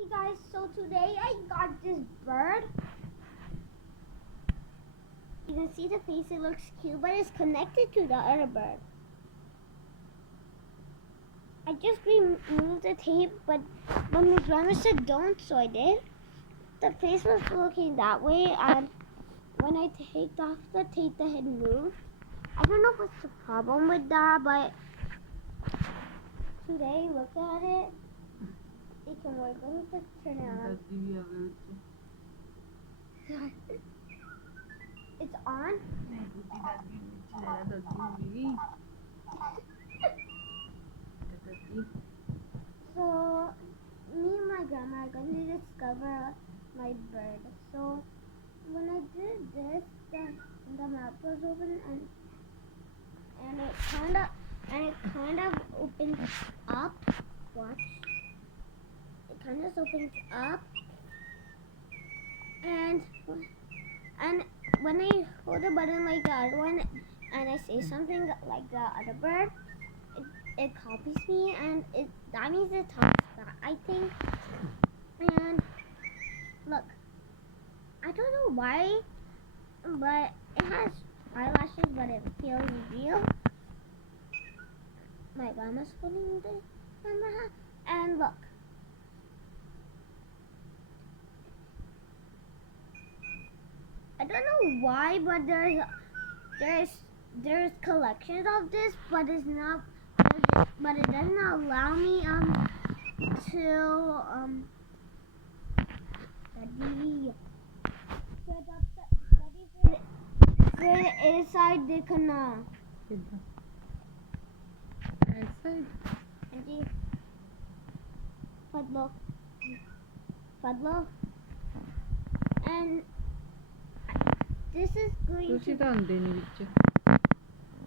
Hey guys, so today I got this bird. You can see the face, it looks cute, but it's connected to the other bird. I just removed the tape, but my grandma said don't, so I did. The face was looking that way, and when I take off the tape, the head moved. I don't know what's the problem with that, but today, look at it. It can work. Let me just turn it on. It's on. So, me and my grandma are going to discover my bird. So, when I did this, the mouth was open and it kind of opens up. Watch. It kind of opens up, and when I hold the button like the other one, and I say something like the other bird, it copies me, and that means it talks back, I think. And look, I don't know why, but it has eyelashes, but it feels real. My grandma's holding the camera, and look. I don't know why, but there's collections of this, but it doesn't allow me to study फिर इस side देखना जी Fadlo and this is going to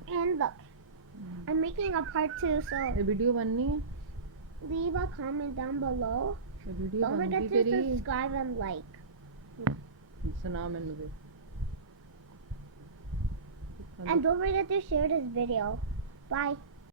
and look I'm making a part 2 so video leave a comment down below. Don't forget to subscribe and like. And don't forget to share this video. Bye.